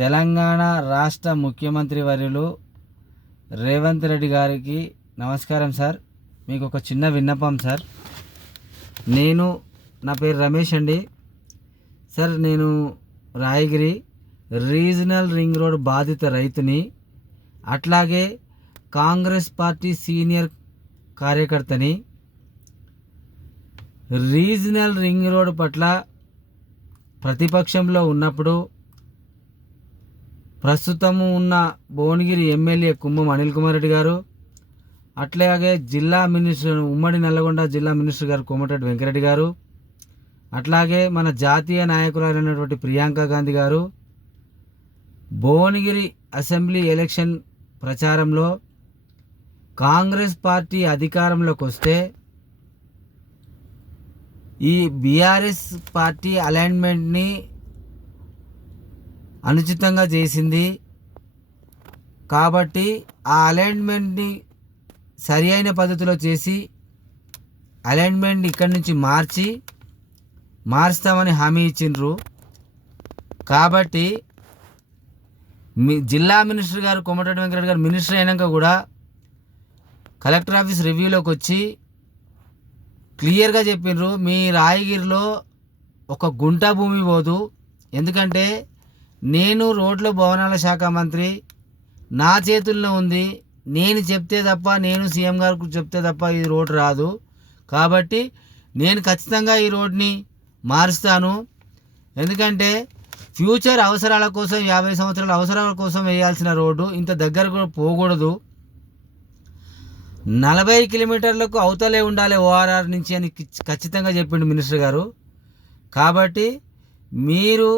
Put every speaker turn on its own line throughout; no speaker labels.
తెలంగాణ రాష్ట్ర ముఖ్యమంత్రి వర్యులు రేవంత్ రెడ్డి గారికి నమస్కారం సార్. మీకు ఒక చిన్న విన్నపం సార్. నేను నా పేరు రమేష్ అండి. సార్ నేను రాయగిరి రీజనల్ రింగ్ రోడ్ బాధిత రైతుని అట్లాగే కాంగ్రెస్ పార్టీ సీనియర్ కార్యకర్తని రీజనల్ రింగ్ రోడ్ పట్ల ప్రతిపక్షంలో ఉన్నప్పుడు ప్రస్తుతము ఉన్న భువనగిరి ఎమ్మెల్యే కుంభం అనిల్ కుమార్ రెడ్డి గారు అట్లాగే జిల్లా మినిస్టర్ ఉమ్మడి నల్లగొండ జిల్లా మినిస్టర్ గారు కోమటిరెడ్డి వెంకరెడ్డి గారు అట్లాగే మన జాతీయ నాయకురాలైనటువంటి ప్రియాంక గాంధీ గారు భువనగిరి అసెంబ్లీ ఎలక్షన్ ప్రచారంలో కాంగ్రెస్ పార్టీ అధికారంలోకి వస్తే ఈ బీఆర్ఎస్ పార్టీ అలైన్మెంట్ని అనుచితంగా చేసింది. కాబట్టి ఆ అలైన్మెంట్ని సరి అయిన పద్ధతిలో చేసి అలైన్మెంట్ ఇక్కడి నుంచి మార్చి మారుస్తామని హామీ ఇచ్చిండ్రు. కాబట్టి మీ జిల్లా మినిస్టర్ గారు కోమటిరెడ్డి వెంకరెడ్డి గారు మినిస్టర్ అయినాక కూడా కలెక్టర్ ఆఫీస్ రివ్యూలోకి వచ్చి క్లియర్గా చెప్పిండ్రు. మీ రాయగిరిలో ఒక గుంట భూమి పోదు. ఎందుకంటే నేను రోడ్ల భవనాల శాఖ మంత్రి నా చేతుల్లో ఉంది. నేను చెప్తే తప్ప నేను సీఎం గారికి చెప్తే తప్ప ఈ రోడ్ రాదు. కాబట్టి నేను ఖచ్చితంగా ఈ రోడ్ని మారుస్తాను. ఎందుకంటే ఫ్యూచర్ అవసరాల కోసం యాభై సంవత్సరాల అవసరాల కోసం వేయాల్సిన రోడ్డు ఇంత దగ్గర కూడా పోకూడదు. నలభై కిలోమీటర్లకు అవతలే ఉండాలి ఓఆర్ఆర్ నుంచి అని ఖచ్చితంగా చెప్పిండు మినిస్టర్ గారు. కాబట్టి మీరు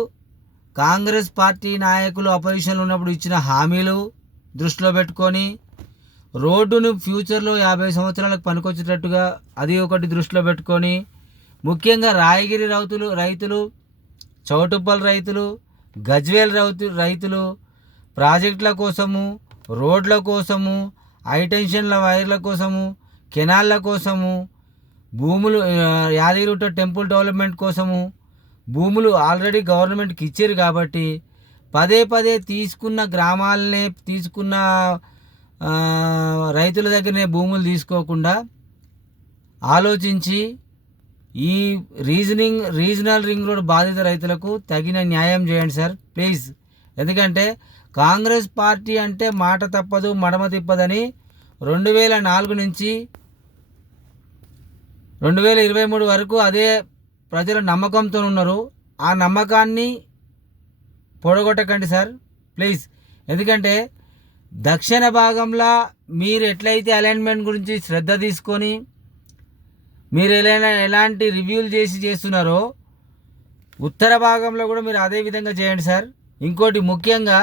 కాంగ్రెస్ పార్టీ నాయకులు అపోజిషన్లో ఉన్నప్పుడు ఇచ్చిన హామీలు దృష్టిలో పెట్టుకొని రోడ్డును ఫ్యూచర్లో యాభై సంవత్సరాలకు పనికొచ్చేటట్టుగా అది ఒకటి దృష్టిలో పెట్టుకొని ముఖ్యంగా రాయగిరి రైతులు రైతులు చౌటుప్పల్ రైతులు గజ్వేల్ రైతు రైతులు ప్రాజెక్టుల కోసము రోడ్ల కోసము హైటెన్షన్ల వైర్ల కోసము కెనాళ్ళ కోసము భూములు ఆ, యాదగిరిగుట్ట టెంపుల్ డెవలప్మెంట్ కోసము భూములు ఆల్రెడీ గవర్నమెంట్కి ఇచ్చారు కాబట్టి పదే పదే తీసుకున్న గ్రామాలనే తీసుకున్న రైతుల దగ్గరనే భూములు తీసుకోకుండా ఆలోచించి ఈ రీజనింగ్ రీజనల్ రింగ్ రోడ్ బాధిత రైతులకు తగిన న్యాయం చేయండి సార్ ప్లీజ్. ఎందుకంటే కాంగ్రెస్ పార్టీ అంటే మాట తప్పదు మడమ తిప్పదని రెండు వేల నాలుగు నుంచి రెండు వేల ఇరవై మూడు వరకు అదే ప్రజలు నమ్మకంతో ఉన్నారు. ఆ నమ్మకాన్ని పొడగొట్టకండి సార్. ప్లీజ్. ఎందుకంటే దక్షిణ భాగంలో మీరు ఎట్లయితే అలైన్మెంట్ గురించి శ్రద్ధ తీసుకొని మీరు ఎలా ఎలాంటి రివ్యూలు చేసి చేస్తున్నారో ఉత్తర భాగంలో కూడా మీరు అదే విధంగా చేయండి సార్. ఇంకోటి ముఖ్యంగా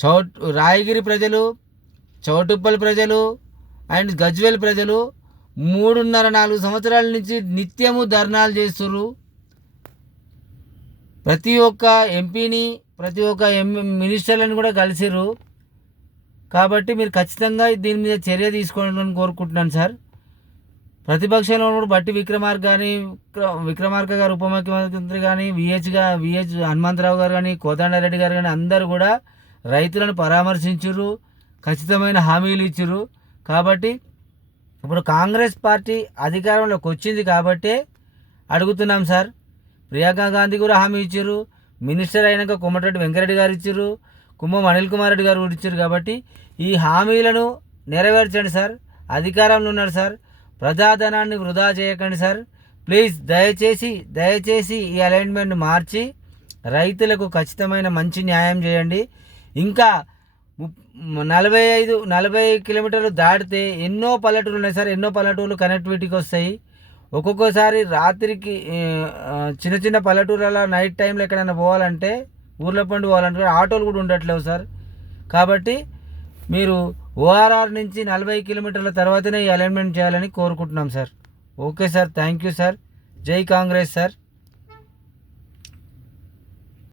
చౌ రాయగిరి ప్రజలు చౌటుప్పల్ ప్రజలు అండ్ గజ్వేల్ ప్రజలు మూడున్నర నాలుగు సంవత్సరాల నుంచి నిత్యము ధర్నాలు చేస్తున్నారు ప్రతి ఒక్క ఎంపీని ప్రతి ఒక్క ఎం మినిస్టర్లను కూడా కలిసిర్రు. కాబట్టి మీరు ఖచ్చితంగా దీని మీద చర్య తీసుకోవాలని కోరుకుంటున్నాను సార్. ప్రతిపక్షంలో ఉన్నప్పుడు బట్టి విక్రమార్క కానీ విక్ర- విక్రమార్క గారు ఉప ముఖ్యమంత్రి కానీ విహెచ్గా విహెచ్ హనుమంతరావు గారు కానీ కోదండారెడ్డి గారు కానీ అందరూ కూడా రైతులను పరామర్శించరు ఖచ్చితమైన హామీలు ఇచ్చారు కాబట్టి ఇప్పుడు కాంగ్రెస్ పార్టీ అధికారంలోకి వచ్చింది కాబట్టే అడుగుతున్నాం సార్. ప్రియాంకా గాంధీ కూడా హామీ ఇచ్చారు. మినిస్టర్ అయినాక కొమ్మటిరెడ్డి వెంకరెడ్డి గారు ఇచ్చారు. కుంభం అనిల్ కుమార్ రెడ్డి గారు కూడా ఇచ్చారు కాబట్టి ఈ హామీలను నెరవేర్చండి సార్. అధికారంలో ఉన్నారు సార్. ప్రజాధనాన్ని వృధా చేయకండి సార్. ప్లీజ్ దయచేసి దయచేసి ఈ అలైన్మెంట్ మార్చి రైతులకు ఖచ్చితమైన మంచి న్యాయం చేయండి. ఇంకా నలభై ఐదు నలభై కిలోమీటర్లు దాటితే ఎన్నో పల్లెటూరులు ఉన్నాయి సార్ ఎన్నో పల్లెటూర్లు కనెక్టివిటీకి వస్తాయి. ఒక్కొక్కసారి రాత్రికి చిన్న చిన్న పల్లెటూర్లలో నైట్ టైంలో ఎక్కడైనా పోవాలంటే ఊర్లో పండి పోవాలంటే ఆటోలు కూడా ఉండట్లేవు సార్. కాబట్టి మీరు ఓఆర్ఆర్ నుంచి నలభై కిలోమీటర్ల తర్వాతనే ఈ అలైన్మెంట్ చేయాలని కోరుకుంటున్నాం sir. Okay sir thank you sir. జై కాంగ్రెస్ సార్.